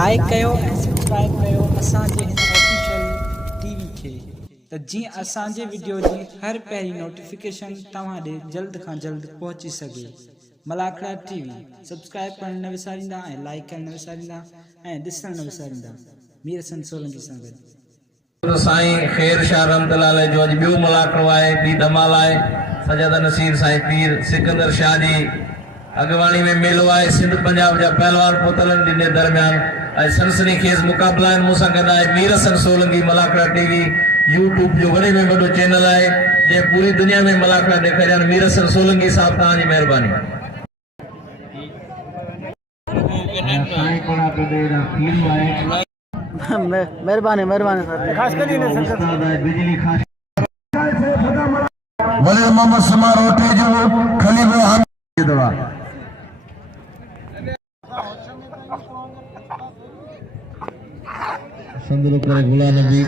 Like कयो ऐं subscribe कयो असांजे हिन ऑफिशियल टीवी खे त जीअं असांजे वीडियो जी हर पहिरीं नोटिफिकेशन तव्हां ॾे जल्द खां जल्द पहुची सघे। मलाखड़ा टीवी सब्सक्राइब करण न विसारींदा ऐं लाइक करण न विसारींदा ऐं ॾिसण न विसारींदा। मीर हसन सोलंकी सां गॾु साईं ख़ैर शाह रहमतुल्लाह अलैह जो अॼु ॿियो मलाखड़ो आहे, ॿी धमाल आहे। सजाद नसीर साईं पीर सिकंदर शाह जी अॻवाणी में मेलो आहे। सिंध पंजाब जा पहलवान पुतलनि जे दरमियान ऐं सनसनीखेज़ मुक़ाबला आहिनि। मूंसां गॾु आहे मीर हसन सोलंकी। मलाखड़ा टीवी यूट्यूब जो वॾे में वॾो चैनल आहे जंहिं पूरी दुनिया में मलाखड़ा ॾेखारिया आहिनि। मीर हसन सोलंकी साहिब तव्हांजी महिरबानी। मेहरबानी मेहरबानी सर खास कर बिजली खास वली मोहम्मद समा रोटे जो खलीफा हम दवा संदरो करे गुलाम नबी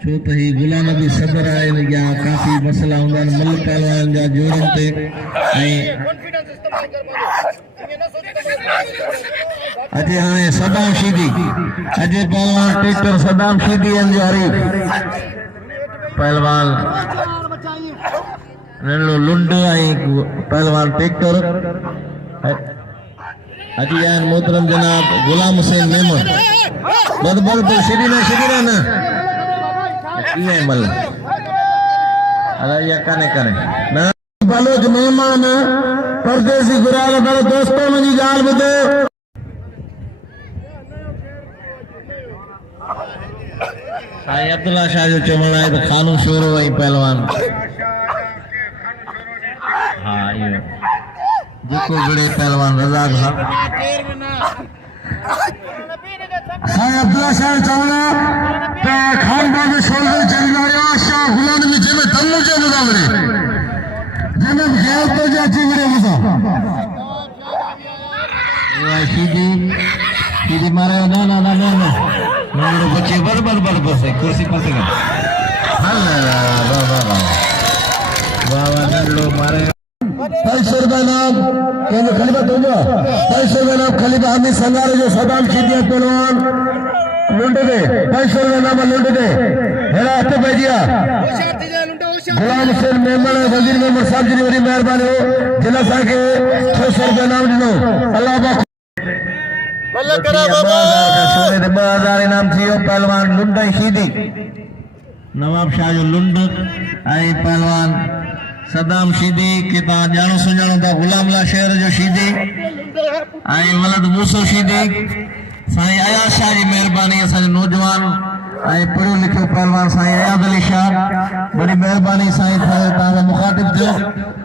छो त ही गुलाम नबी सदर आहे या काफ़ी मसला हूंदा आहिनि मुल्क पहलवान जा जोड़नि ते ऐं अजय हाँ सदाम शीदी अजय पहलवान ट्रैक्टर सदाम शीदी हरीफ पहलवान नंढो लुंड पहलवान ट्रैक्टर अजय मोहतरम जनाब गुलाम हुसैन मेमन बद बद शीदी ना ये मल अरे या कने ना बलोच मेहमान परदेसी गुराल बड़े दोस्तों में जी गाल बदो साईं अब्दुल्ला शाह जो चवण आहे त खानू शोरो ऐं पहलवान हा इहो जेको बड़े पहलवान रज़ाक साहब साईं अब्दुल्ला शाह चवण त खान बाबू शोरो चंगारियो शाह गुलाम में जंहिंमें दम हुजे ॿुधा वञे जंहिंमें ग़ैर तो जे अची वञे मूंसां सीधी मारे ना नंढो बच्चे बर बस कुर्सी पासे कर वाह नंढो मारे 250 रुपया नाम केंद्र खलीफा तुंहिंजो 250 रुपया नाम खलीफा हमीद संगारे जो सदाम शीदी पहलवान लुंड दे 250 रुपया नाम लुंड दे हेड़ा हथ पइजिया गुलाम हुसैन मेमन वजीर मेमन साहब जी वरी मेहरबानी हो जिन असांखे 600 रुपया नाम ॾिनो। अल्लाह पाक सोने ते 2000 इनाम थियो। पहलवान लुंड शीदी नवाब शाह जो लुंड ऐं पहलवान सदाम शीदी के तव्हां ॼाणो सुञाणो था गुलामला शहर जो शीदी ऐं वलद मूसो शीदी। साईं अयाज़ शाह जी महिरबानी असांजो नौजवान ऐं पढ़ियो लिखियो पहलवान साईं अयाज़ अली शाह बड़ी महिरबानी साईं तव्हांजा मुखातिब थियो।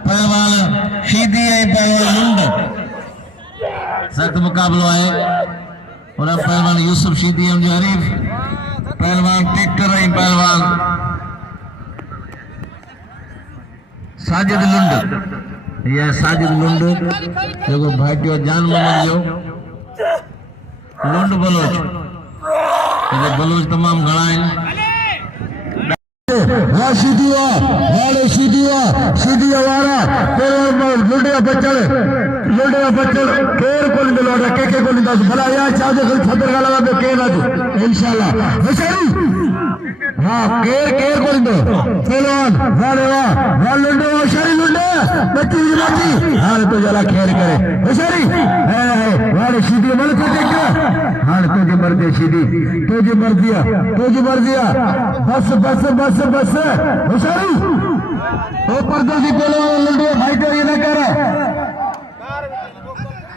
पहलवान शीदी ऐं पहलवान लुंड सख्त मुकाबलो आहे। उन पहलवान यूसुफ शीदी जो हरीफ पहलवान ट्रैक्टर ऐं पहलवान साजिद लुंड ये साजिद लुंड जेको भाटियो जान मोहम्मद जो लुंड बलोच ये बलोच तमाम घणा आहिनि। सीधी वारा लुंडिया बचड़ केर को नहीं लौटा के को नहीं दस भला यार चाहे जो छतर गाला में के ना दो इंशाल्लाह बेचारी हां केर को नहीं दो पहलवान वाले वाह लुंडो शरी लुंडे बच्ची हां तो जरा खेल करे बेचारी है वाले सीधी मन को देख हां तुझे मर्जी सीधी तुझे मर्जिया बस बेचारी ओ परदेसी पहलवान लुंडो फाइटर ये ना करे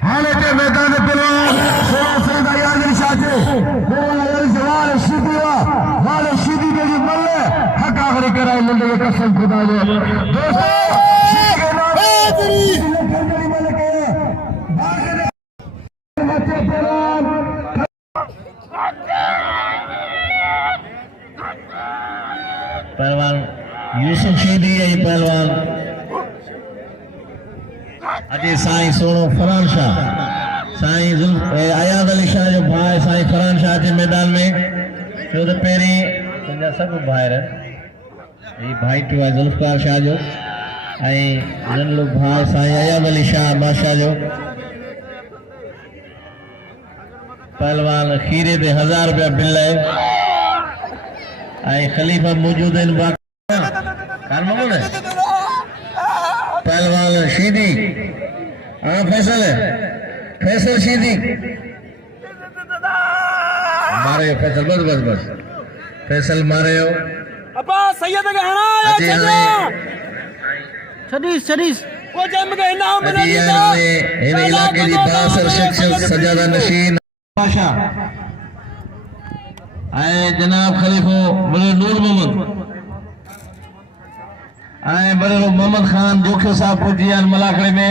हाले के मैदान पहलवान सोना याद निशाते वाले सीधी के जी मल्ले हक आखरी कराए लुंडे के कसम खुदा जो दोस्तों पहलवान यूसुफ शीदी है पहलवान अजय साईं सोनो फरहान शाह साईं अयाज़ अली शाह जो भाई साईं फरहान शाह के मैदान में छो तो पहिरीं तुंहिंजा सभु भाइर ही भाई टू आहे ज़ुल्फ़कार शाह जो ऐं नंढो भाउ साईं अयाज़ अली शाह बादशाह जो पहलवान खीरे दे 1000 रुपया बिल है आई खलीफा मौजूद है कान मामूल है पहलवान शीदी फैसल शीदी मारे फैसल बस फैसल मारे हो अब्बा सैयद के हना या छड़ीस वो जम के नाम बना इन इलाके की बासर शख्सियत सजादा नशीन बादशाह आए जनाब खलीफो बड़े नूर मोहम्मद आए बड़े मोहम्मद खान जोखे साहब पहुंचियान मलाखड़े में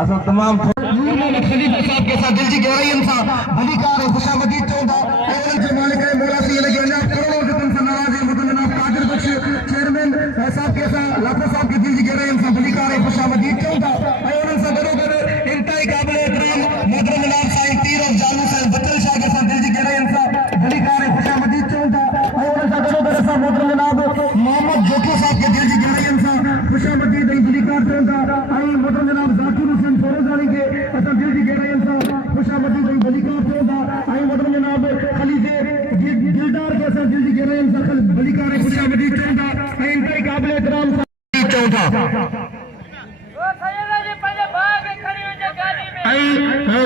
असा तमाम नूर मोहम्मद खलीफा साहब के साथ दिल जी गहराई इंसान भलीकार और खुशामदीद चौंदा और जो मालिक है मौला सी लगे जनाब करोड़ों से तुमसे नाराज है मतलब जनाब कादिर बख्श चेयरमैन साहब के साथ लाखों साहब की दिल जी गहराई इंसान भलीकार और खुशामदीद चौंदा और उनसे बरोबर इंतहाई काबिल एहतराम मोहतरम जनाब साईं तीर और जानू साईं बच्चल शाह के साथ दिल जी गहराई इंसान भलीकार और खुशामदीद चौंदा और उनसे बरोबर साहब मोहतरम जनाब मोहम्मद जोखे साहब के दिल जी गहराई इंसान खुशामदीद और भलीकार चौंदा आई मोहतरम जनाब जाकिर हुसैन फरोजानी के असा दिल जी गहराई इंसान खुशामदीद और भलीकार चौंदा आई मोहतरम जनाब खलीफे दिलदार के साथ दिल जी गहराई इंसान भलीकार और खुशामदीद चौंदा आई इंतहाई काबिल एहतराम चौथा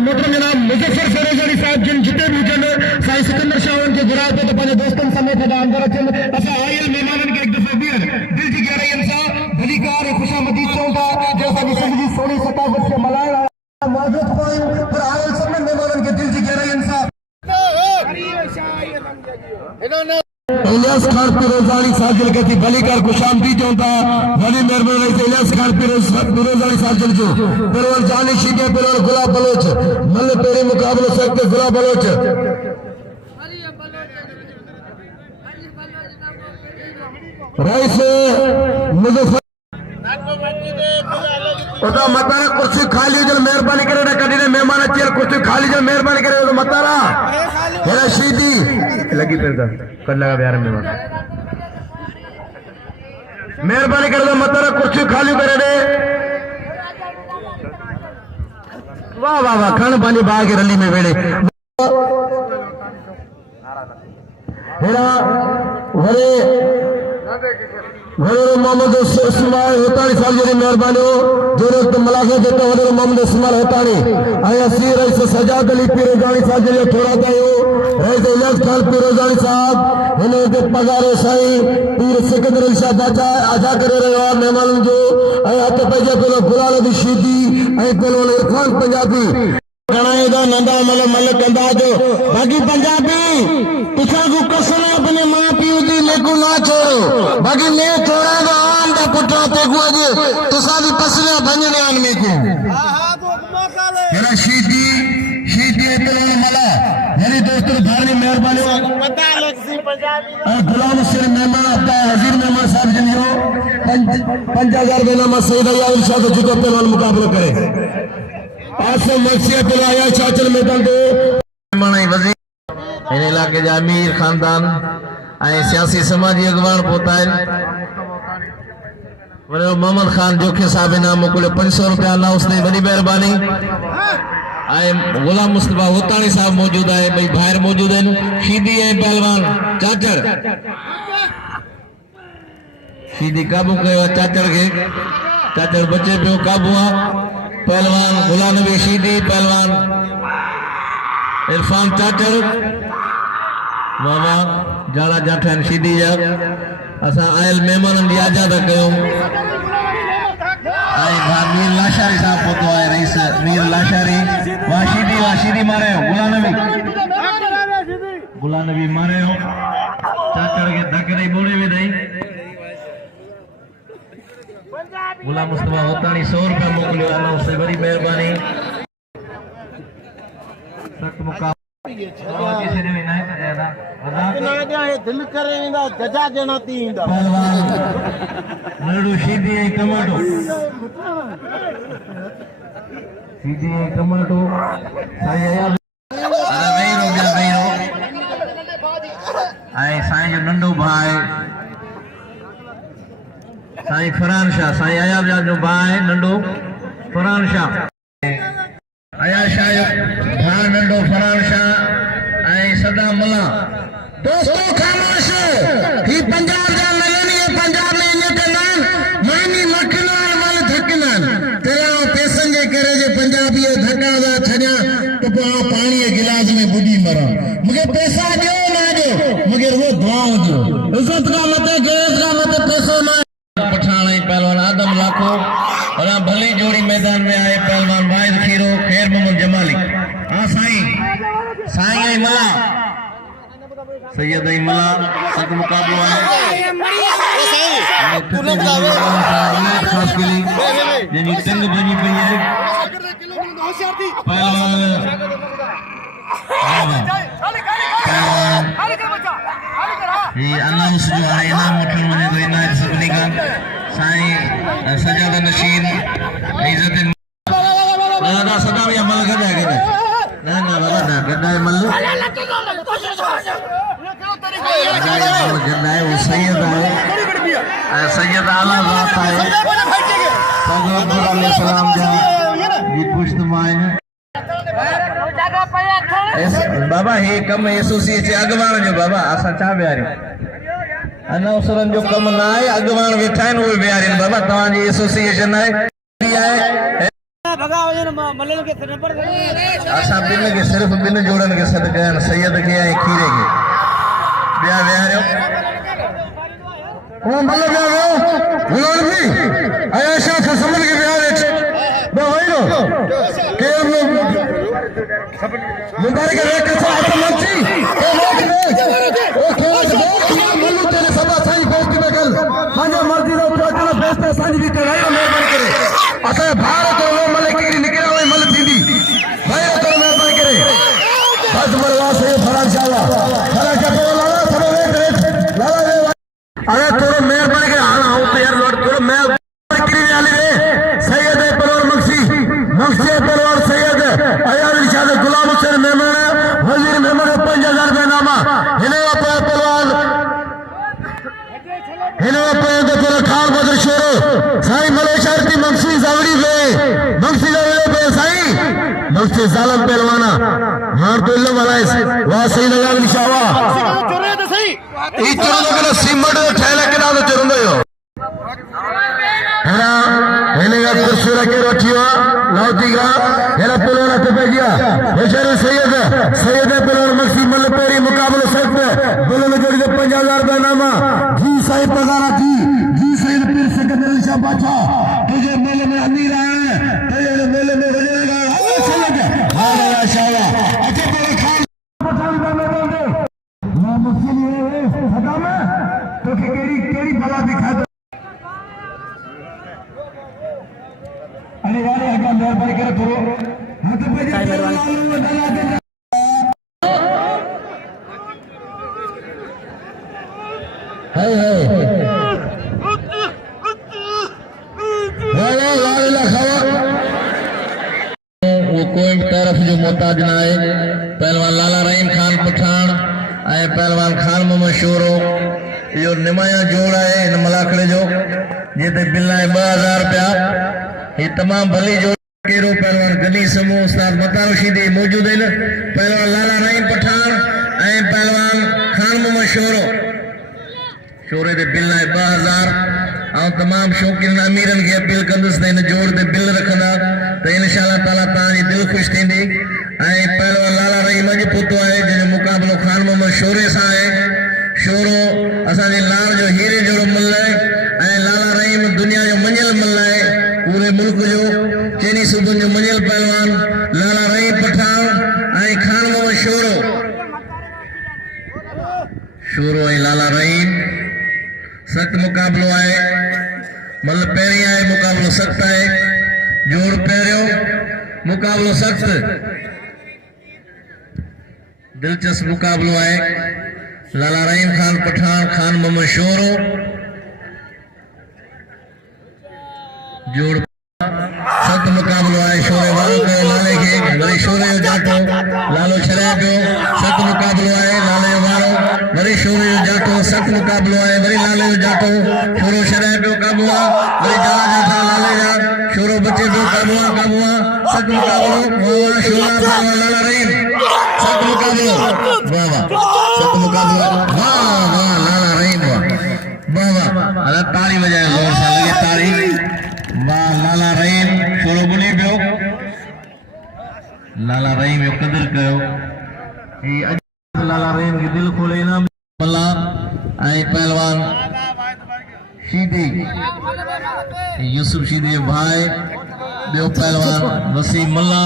मोहतरम जनाब मुजफ्फर फरोजानी साहब जिन जिते भी जन साईं सिकंदर शाह के गुराब पे तो पंहिंजे दोस्तन समेत अंदर अचन असां आयल मेहमानन के एक दफ़ो ॿीहर दिल जी गहराई इंसान भलीकार ऐं खुशामदीद चौंदा जो असांजी सिंधी सोनी सकाफ़त खे मल्हाइण मौजूद पायूं पर आयल सभिनी मेहमानन खे दिल जी गहराई इंसान इलियास खान फिरोजानी साहब जिन खे भलीकार खुशामदीद चौंदा वॾी महिरबानी इलियास खान फिरोजानी साहब जिन जो परवर जानी शीदे परवर गुलाब बलोच मल पेरी मुकाबलो सकते गुलाब बलोच रईस मुजफ्फर ओदा मतारा कुर्सी खाली जन मेहरबानी करे ना कदी ने मेहमान अचे कुर्सी खाली जन मेहरबानी करे तो मतारा हेरा शीदी लगी पेरदा कर लगा प्यार मेहमान मेहरबानी करे तो मतारा कुर्सी खाली करे दे वाह वाह वाह खण पानी बाग के रली में वेड़े हेरा वरे मोहम्मद इस्माइल होतानी साहब जी मेहरबानी हो जो मलाखे देता वरे मोहम्मद इस्माइल होतानी आई असीर रईस सजाद अली फिरोजानी साहब जी थोड़ा तायो रईस इलियास खान फिरोजानी साहब इन दे पगारे साईं पीर सिकंदर शाह बाचा आजा करे रहियो आहे मेहमानन जो ऐं हथ पंहिंजे पेलो गुलाल दी शीदी ऐं पेलो इरफान पंजाबी घणाई दा नंदा मल कंदा जो बाकी पंजाबी पिछा को कसना अपने मां पीउ दी लेको ना छोड़ो बाकी मैं थोड़ा तो आम दा पुटा ते को अज तुसा भी पसना बनने आन में को तेरा शीदी तेरो मला मेरी दोस्तों भारी मेहरबानी पता लक्सी पंजाबी और गुलाम सिर मेहमान आता हजीर मेहमान साहब जियो 5000 देना मा सईद या इरशाद जुतो पहलवान मुकाबला करे आसम मक्सिया पेलो आया चाचल मैदान दे माने वजीर इन इलाके जा अमीर खानदान ऐं सियासी समाजी अगवान पोताइन वरे मोहम्मद खान जोखे साहब इनाम मोकिलियो 500 रुपया ना उसने वॾी महिरबानी ऐं गुलाम मुस्तफा होताणी साहब मौजूद है भई ॿाहिरि मौजूद आहिनि शीदी ऐं पहलवान चाचर शीदी काबू कयो आहे चाचर खे चाचर बचे पियो काबू आहे पहलवान गुलाम नबी शीदी पहलवान इरफान चाचर मामा जाला जाठन शीदी जा असा आयल मेहमानन जी आजाद कयो आई मीर लाशारी साहब पोतो है रईस मीर लाशारी वाशीदी मारे हो गुलाम नबी मारे हो चाचर के धकरे बोले भी नहीं गुलाम मुस्तफा होतानी 100 रुपया मोकिलियो अल्लाह उससे बड़ी मेहरबानी सख्त मुकाबला दिल करे जजा देना तींदा नडू शीदी टमाटो साईं आई साईं जो नंढो भाई साईं फरहान शाह साईं अयाब जो भाई नंढो फरहान शाह अया शाह भा नंढो फरार शाह ऐं सदाम मला दोस्तों खामोश ही पंजाब जा नगनी है पंजाब में इन के नाम मानी मखनान वाल थकनान तेरा पैसन जे करे जे पंजाबी धक्का दा छजा तो पानी के गिलास में बुडी मरा मुझे पैसा दो ना दो मगर वो दुआओं दो इज्जत का मत गैस का मत पैसों ना पठान पहलवान आदम लाखो और भली जोड़ी मैदान में आए पहलवान वाहिद खीरो खैर मोहम्मद जमाली हाँ साईं मला सैयद मला सक मुकाबलो है खास के लिए यानी तंग बनी पई है पहलवान ये अनाउंस जो है इनाम उठण वने तो इनाम सभनी का साईं सजाद नशीन इज्जत दादा सदा या मल गदा गदा ना बाबा गदा मल जन्ना है वो सैयद है सैयद आला बात है हजरत अलैहिस्सलाम जा जी पुष्ट माइन बाबा हे कम एसोसिएशन अगवान जो बाबा असा चा बिहारी अनाउंसरन जो कम ना है अगवान वेठा है वो बिहारी बाबा तवा जी एसोसिएशन है असा बिन के सिर्फ बिन जोड़न के सदका सैयद के है खीरे के बिया बिहारियो ओ मल्ल बिहारियो हुनर भी आयशा से समझ के बिहार बे होइनो के मुबारक रे कथा मंची ओ खेल मल्लू तेरे सदा साईं गोष्ठी में कल मांजो मर्जी रो चोटला बेस्ता सांजी भी करायो मेहरबानी करे असा भारत रो मले की निकरा होई मल दीदी भाई तो मेहरबानी करे बस मरवा से फरार शावा फरार का तो लाला सब वेट लाला अरे तोरो मेहरबानी करे हां आओ तो यार लौट तोरो मैं किरी वाली रे सैयद परवर मक्सी परवर सैयद अयाल इरशाद गुलाम हुसैन मेमन वजीर मेमन 5000 रुपए नामा हिने पहलवान हिने पे खान बदर शेरो साईं मलेशरती मक्सी जावड़ी पे साईं मक्सी जालम पहलवाना हां तो इल्ल वाला वा सही लगा निशावा ई चोरो के सीमेंट ठेला के नाम चोरंदो यो हेरा हेने का कुर्सीरा के रखियो लाउतीगा हेरा पहलवान पे पे गया बेचारे सैयद पहलवान मक्सी मल पेरी मुकाबला सख्त बुलंद जोड़ी के 5000 रुपए नामा जी साईं पगारा जी साईं पीर सिकंदर शाह बादशाह तुझे मेले में अमीर आए तेरे मेले में वजेगा चल गया हां शाह अच्छा तेरे खान पठान का मैदान दे ना मक्सी है सदा में तो केड़ी बला दिखा अरे यार अगर मेहरबानी करे थोड़ो हां तो पे हाय वो कोई तरफ जो मोहताज ना है पहलवान लाला रहीम खान पठान ऐं पहलवान खान मोहम्मद शोरो यो निमाया जोड़ है इन मलाखड़े जो जेते बिल है 2000 रुपया ये तमाम भली जोड़ केरो पहलवान गनी समूह उस्ताद मतारो शीदी मौजूद है पहलवान लाला रहीम पठान ऐं पहलवान खान मोहम्मद शोरे दे बिल है 2000 और तमाम शौकीन अमीरन के अपील कंदुस इन जोड़ दे बिल रखना तो इंशाअल्लाह ताला ताजी दिल खुश थींदी ऐं पहलवान लाला रहीम जो पुतो है जिन मुकाबलो खान मोहम्मद शोरे सा है शोरो असा जे लाल जो हीरे जोड़ो मल है ऐं लाला रहीम दुनिया जो मंजल मल है पूरे मुल्क जो चेनी सूबन जो मंजल पहलवान लाला रहीम पठान ऐं खान मोहम्मद शोरो ऐं लाला रहीम सख्त मुकाबलो है मतलब पहिरीं आहे मुकाबलो सख्त है जोड़ पहिरियों मुकाबलो सख्त दिलचस्प मुकाबलो है लाला रहीम खान पठान खान मोहम्मद शोरो जोड़ सख्त मुकाबलो है शोरे वालो के लाले के वरी शोरे जो जाटो लालो छड़ाए पियो सख्त मुकाबलो है लाले वालो वरी शोरे जो जाटो सख्त मुकाबलो है वरी लाले जो जाटो शोरो छड़ाए पियो काबुआ वरी जाला जाटा लाले जा शोरो बचे पियो काबुआ सख्त मुकाबलो वाह शोला पहलवान लाला रहीम सख्त मुकाबलो वाह सख्त मुकाबलो वाह वाह लाला रहीम वाह वाह अरे ताली बजाए जोर से लगे ताली वाह लाला रहीम छोरो बोली पियो लाला रहीम जो कदर कयो लाला रहीम की दिल खोले इनाम मल्ला आई पहलवान शीदी यूसुफ शीदी भाई बियो पहलवान वसीम मल्ला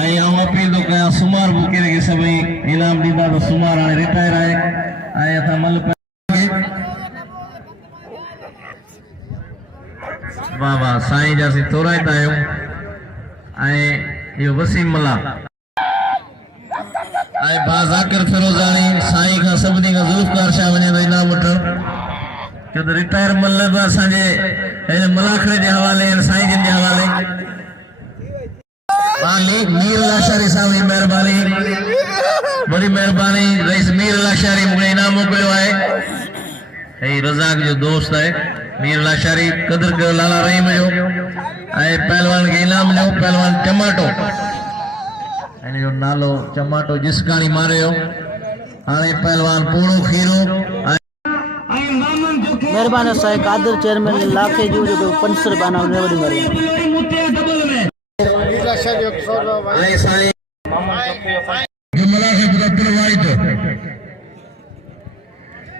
आई आऊं अपील तो कया सुमार बुकेरे के सभई इनाम दीदा तो सुमार हाणे रिटायर आए आई अथा मल वाह वाह साईं जासी तोराइता आहियूं आई यो वसीम मल्ला आई बा ज़ाकिर फिरोजानी साईं का सभिनी का ज़ुल्फ़कार शाह वञे तो इनाम वठण छो त रिटायर मल बि असांजे हिन मलाखड़े जे हवाले साईं जिन जे हवाले मीर लाशारी साहब जी महिरबानी बड़ी महिरबानी रईस मीर लाशारी मूंखे इनाम मोकिलियो आहे हे रज़ाक जो दोस्त आहे मीर लाशारी कदर कयो लाला रहीम जो ऐं पहलवान खे इनाम ॾियो पहलवान टमाटो हिन जो नालो टमाटो जिसकाणी मारियो हाणे पहलवान पूरो खीरो मेहरबानी साईं कादिर चेयरमैन लाखे जो जो 500 रुपया ना वॾी महिरबानी ऐं साईं जुमला खे अब्दुल वाहिद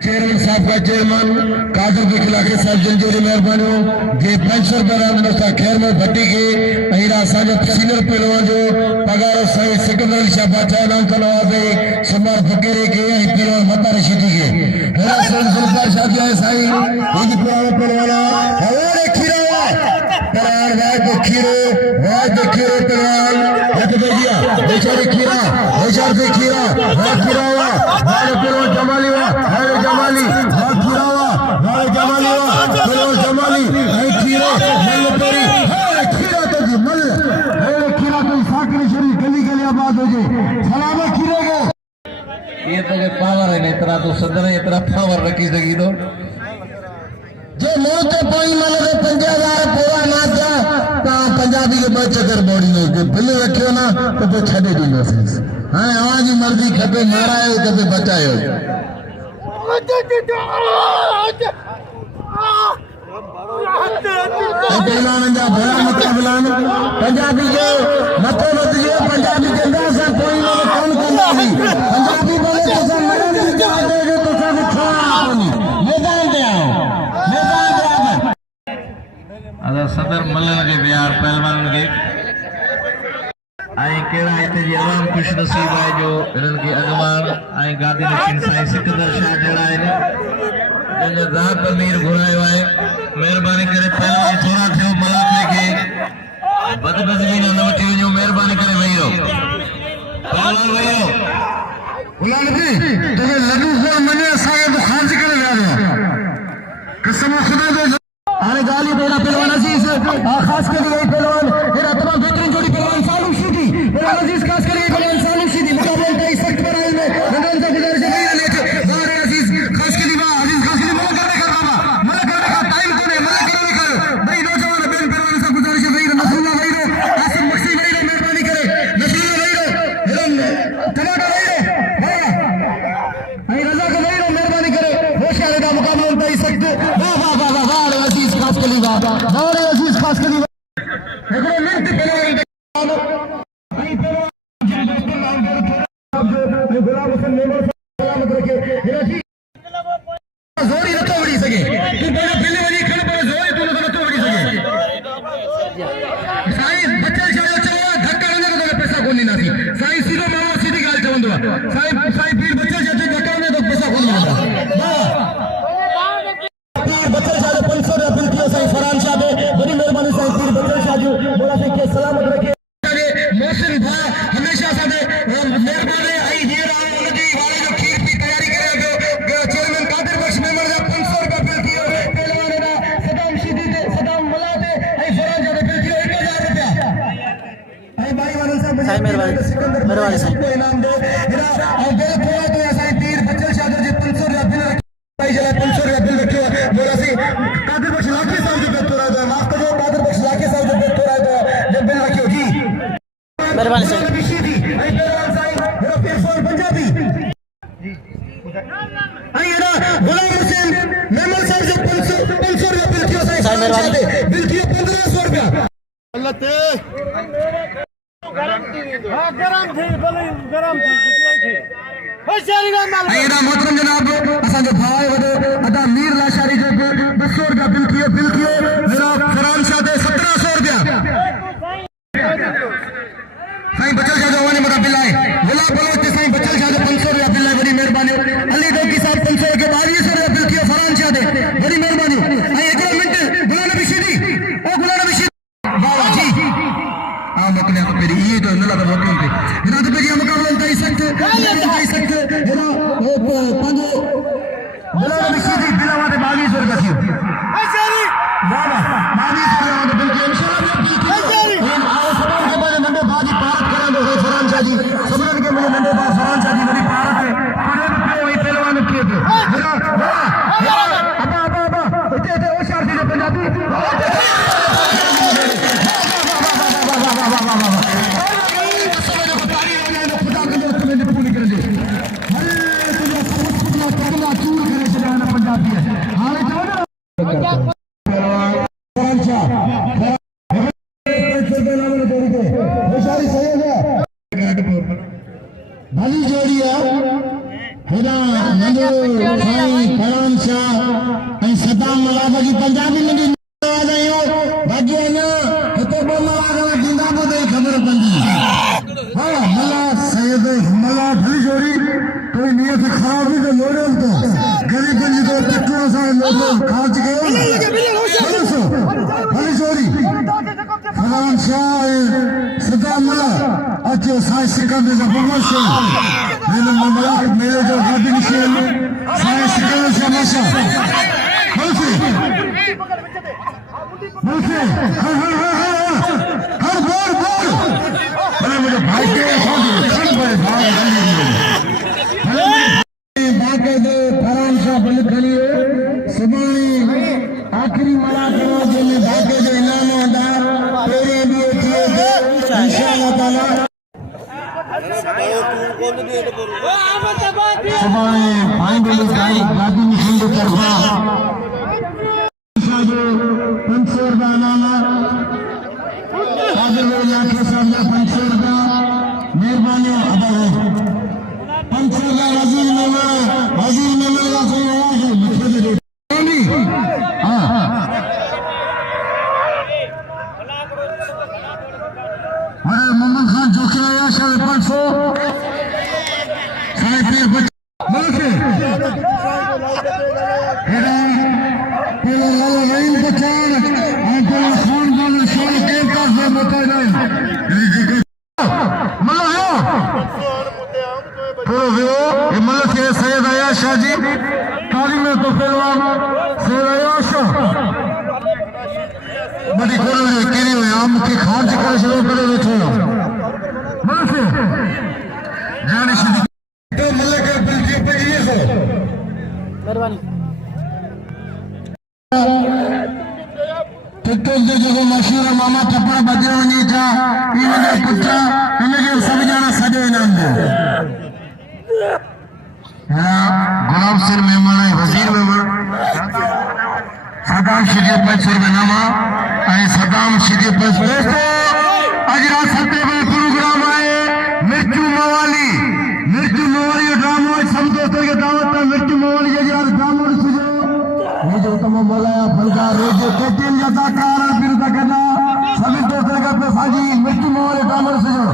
चेयरमैन साहब का चेयरमैन कादर के खिलाफ साहब जंजूरी मेहरबानी जे 500 रुपया राम दोस्ता खैर में भट्टी के अहिड़ा असांजो सीनियर पहलवान जो पगार साईं सिकंदर अली शाह बादशाह नाम का नवाब सुमार फकीरे के ऐं पहलवान मता रशीदी के हेरा सन सुल्तान शाह जी आहे साईं हिज पुराणो पहलवान हवाले खीरा पहलवान वाह तो खीरो पहलवान हक दे दिया बेचारे खीरा बेचारे खीरा वाह खीरा वाह पहलवान जमाली वाह जमाली खीरावा जमाली जमाली खीरा मल पेरी खीरा तो जी मल खीरा तो साकरी शरी गली गली आबाद हो जी सलाम खीरे को ये तो के पावर है इतना तो सदर इतना पावर रखी सकी तो जो मुंह तो पाई मल दे 50,000 पूरा ना जा ता पंजाबी के बच कर बॉडी में के बिल रखियो ना तो तो छडे दीनो हां आवाज मर्जी खपे मारायो कबे बचायो पंजाबी के मथे मत जो पंजाबी के अंदर कोई ना कौन पंजाबी पंजाबी बोले तो सब मरे नहीं जाते जो तो सब मैदान पे आओ अगर सदर मल्लन के बिहार पहलवान के आई केड़ा इते जी आवाम खुश नसीब है जो इनन के अगवान आई गादी नशीन साईं सिकंदर शाह जड़ा है जन रात अमीर घुरायो है मेहरबानी करे पहलवान थोड़ा थियो मलाखड़े के बदबजमी न वठी वञो मेहरबानी करे वही रहो पहलवान वही रहो गुलाम जी तुझे लड्डू को मने सागे तो खांच करे जा रहे कसम खुदा दे हाने गाली मेरा पहलवान अजीज खास कर यही पहलवान मेरा तमाम बेहतरीन जोड़ी पहलवान सालू शीदी मेरा अजीज खास कर यही पहलवान सालू शीदी मुकाबले का इस सख्त पर में रमजान का गुजारिश है लेके सारे अजीज खास के लिए अजीज खास के लिए मना करने का बाबा मना करने का टाइम तो नहीं मना करने का भाई नौजवान बेन पहलवान से गुजारिश है भाई नसरुल्लाह भाई रो आसिम मक्सी भाई रो मेहरबानी करे नसरुल्लाह भाई रो टमाटर भाई रो भाई रजा का भाई रो मेहरबानी करे वो शायद का मुकाबला होता ही सख्त वाह वाह वाह वाह अजीज खास के लिए वाह अजीज खास के लिए एकड़ो मिनट पहलवान भाई पहलवान गुलाम हुसैन मेमन सलामत रखे मेरा जी जोरी न तो उड़ी सके तू पहले पहले वाली खड़ पर जोरी तू न तो उड़ी सके साईं बच्चा शायद चलो धक्का लगे तो पैसा कोनी ना थी साईं सीधो मामा सीधी गाल चवंदो साईं पीर बच्चा शायद धक्का लगे तो पैसा कोनी ना वाह पीर बच्चा शायद 500 रुपया बिल किया साईं फरान शाह दे बड़ी मेहरबानी साईं पीर बच्चा शाह जी बोला से के सलामत रखे मोहसिन भा हमेशा साडे मेहरबानी आई ये राम जी वाले जो खीर की तैयारी करे जो चेयरमैन कादिर बख्श मेमन का 500 रुपया बिल किया पहलवान ना सदाम शीदी दे सदाम मला दे आई फरान शाह दे बिल किया 1000 रुपया आई बारी वाले साहब साईं मेहरबानी साईं को इनाम दे मेरा और दे थोड़ा तो साईं पीर बच्चा शाह जी 500 रुपया बिल भाई जला 500 रुपया बिल रखियो बोला सी कादिर बख्श लाखे साहब जो बेतोरा माफ करो कादिर बख्श लाखे साहब जो बेतोरा जो बिल रखियो जी मेहरबानी साईं साईं मेहरबानी मोहतरम जनाब असांजो भाई वॾो अदा मीर लाशारी जो 200 रुपया बिल कियो मेरा फरहान शाह दे 1700 रुपया साईं बचल शाह जो वाने मता बिल आए गुलाब बलोच ते साईं बचल शाह जो 500 रुपया बिल आए बड़ी मेहरबानी अली डोकी साहब 500 के 2200 रुपया बिल कियो फरहान शाह दे बड़ी मेहरबानी ऐं हिकिड़ो मिंट गुलाम नबी शीदी ओ गुलाम नबी शीदी वाह जी हां मोकले तो पेरी ये तो न लगा मोकले पे हिना तो पेरी मुकाबला ताई सख्त हिना ओ पंजो गुलाम नबी शीदी बिलावा ते 2200 रुपया कियो वाह वाह 2200 रुपया बिल कियो इंशाल्लाह बिल कियो हम आओ सबन के बारे नंदे बाजी पार करांदो हो फरहान शाह जी सबन के मुझे नंदे बा फरहान शाह जी वरी पार पे थोड़े रुपए वही पहलवान किए थे हिना अबा इते होशियार थी जो पंजाबी भली जोड़ी है खुदा नंदो साईं फरहान शाह ऐं सदाम मलाक जी पंजाबी नंढी आवाज़ आहियो बाक़ी अञा हिते ॿ मलाक ॾींदा पोइ तई ख़बर पवंदी हा मला सैयद मला भली जोड़ी कोई नियत ख़राब नहीं तो लोड़ो तो गरीब जी तो टक्कर सां लोड़ो ख़र्च कयो भली जोड़ी फरहान शाह सदाम मलाक अचो साईं सिकंदर ज़फर से हिन मलाक मेरे जो गादी से साईं सिकंदर से माशा मुझे हर बोल अरे मुझे भाई के खड़ बड़े भाई बाके दे फरहान शाह बल खलिए सुबानी आखिरी मलाक जो में बाके दे इनाम अदार तेरे लिए किए थे इंशाअल्लाह ताला सुबानी भाई बोले भाई गादी में हिंदू तरफा 500 रुपया नाना कादिर लाखे साहब 500 रुपया मेहरबानी अदा 500 रुपया वजीर मेमन का कोई आया है लिखे दे हां अरे मोहम्मद खान जो के आया शायद 500 साढ़े 3 मुल्क सैयद अयाश शाह जी तालीम तो पहलवान सैयद अयाश बड़ी कोने केरी हुई आम के खान से करे शुरू करे बैठे हो माफी जाने से तो मल्ले के बिल के पे ये हो मेहरबानी टिकटॉक जो जो मशहूर मामा टपा बजरंगी जा इनके पुत्र इनके सब जाना सजो इनाम दो गुलाम सिर मेमन वजीर मेमन सदाम शीदी 500 रुपया नामा सदाम शीदी 500 दोस्तों आज रात 7 बजे प्रोग्राम आए मिर्चू मवाली ड्रामो सब दोस्तों के दावत है मिर्चू मवाली जी आज ड्रामो सुजो ये जो तुम बोलाया फलका रोज केटीएम जाता कार बिरता करना सभी दोस्तों के पे साजी मिर्चू मवाली ड्रामो सुजो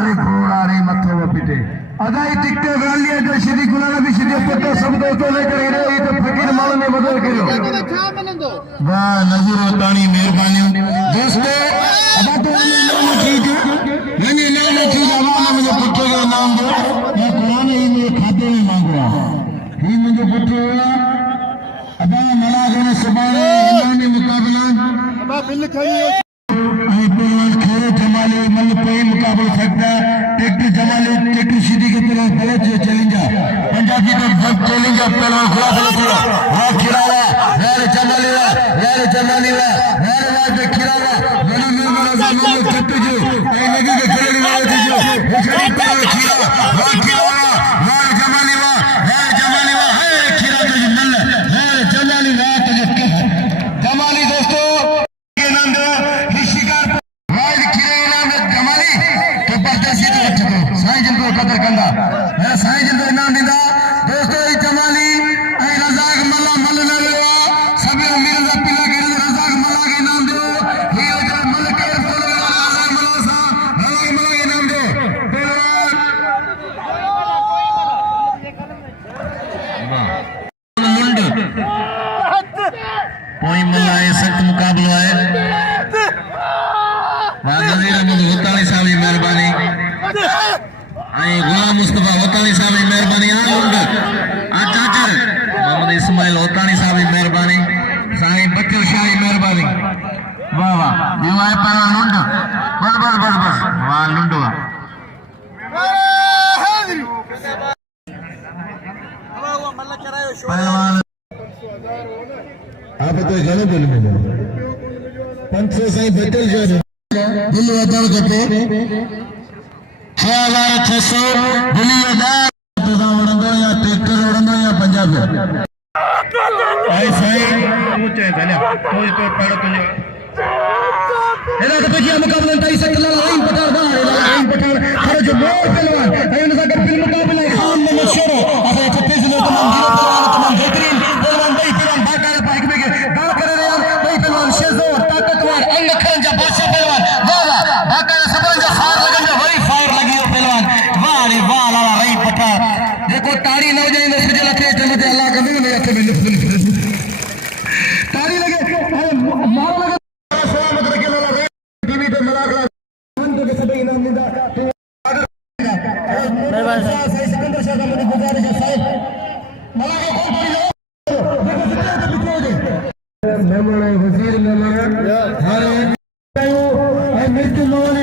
अरे घोड़ा रे मत्थो वो पीटे अदाई टिकटॉक रैली जो श्री गुलाम नबी शीदी पत्तो सब दोस्तों लेकर ये तो फकीर माल में बदल करो वाह नजर तानी मेहरबानी दोस्तों अब तो नाम चीज आवाज मुझे पुत्र का नाम दो ये कुरान ही मेरे खाते में मांगो ही मुझे पुत्र अदा मलाक ने सुभाने इमानी मुकाबला अब बिल खड़ी खेरे जमाले मल पे मुकाबला सकता टिकट जमाले टिकट शीदी की तरफ बहुत चैलेंजर पंजाबी तो बहुत चैलेंजर पहलवान खुला खुला हां खिलावा यार जमालेवा यार वाज खिलावा मनु टिकट जो आई लगी के खिलाड़ी हिजड़ी पर खीरा वाह खीरा वाह जमाली वाह है खीरा तुझे नल वाह जमाली वाह तुझे जमाली दोस्तों के नाम दो निशिकार वाह खीरे नाम दो जमाली तो परदेसी तो अच्छो साईं जिन को कदर कंदा है साईं जिन को इनाम दींदा दोस्तों ई जमाली ऐ रज़ाक मल्ला मल न लेवा सभी उम्मीद दा पिला के रज़ाक मल्ला के नाम दो ही जो मल के रज़ाक मल्ला सा रज़ाक मल्ला के नाम दो लुंड कोई मल्ला है सख्त मुकाबला है वाह नज़ीर अहमद होतानी साहब की मेहरबानी आई गुलाम मुस्तफा होतानी साहब की मेहरबानी आ लुंड आ चाचर मोहम्मद इस्माइल होतानी साहब की मेहरबानी साईं बच्चर शाह की मेहरबानी वाह वाह ये वाह पहला लुंड बस वाह लुंड वाह पहलवान आप तो घणो बोल में 500 साईं बचल जो दिल वधण खपे 6600 दिल्ली अदार तो वणंदो या ट्रैक्टर वणंदो या पंजाब आई साईं ऊंचे गल्या कोई तो पड़ तुझे एला तो जी मुकाबला ताई सकला लाइन पठार लाइन पठार हर जो मोर पहलवान ताई उन सागर फिल्म मुकाबला खान में मशहूर असा छत्तीसगढ़ तमाम हीरो तमाम बेहतरीन पहलवान भाई पहलवान बाकायदा पाइक में दाल करे रहे भाई पहलवान शेजोर ताकतवर अंग खन जा बादशाह पहलवान वाह वाह बाकायदा सबन जा फायर लगन जा वही फायर लगी हो पहलवान वाह रे वाह लाला रही पठार देखो ताड़ी न हो जाए तो सुजल थे जन्नत अल्लाह का मिल में अच्छे मिल ताड़ी लगे मार लगे सलामत रखे लाला टीवी पे मलाकला बंदो के सभी इनाम मिलदा तो मेहरबानी साहब सही सिकंदर शाह का मुझे गुजारिश है साहब मलाका कौन पड़ी लो देखो कितना तो बिछो दे मेमोने वजीर मेमोने हर मिर्च लोने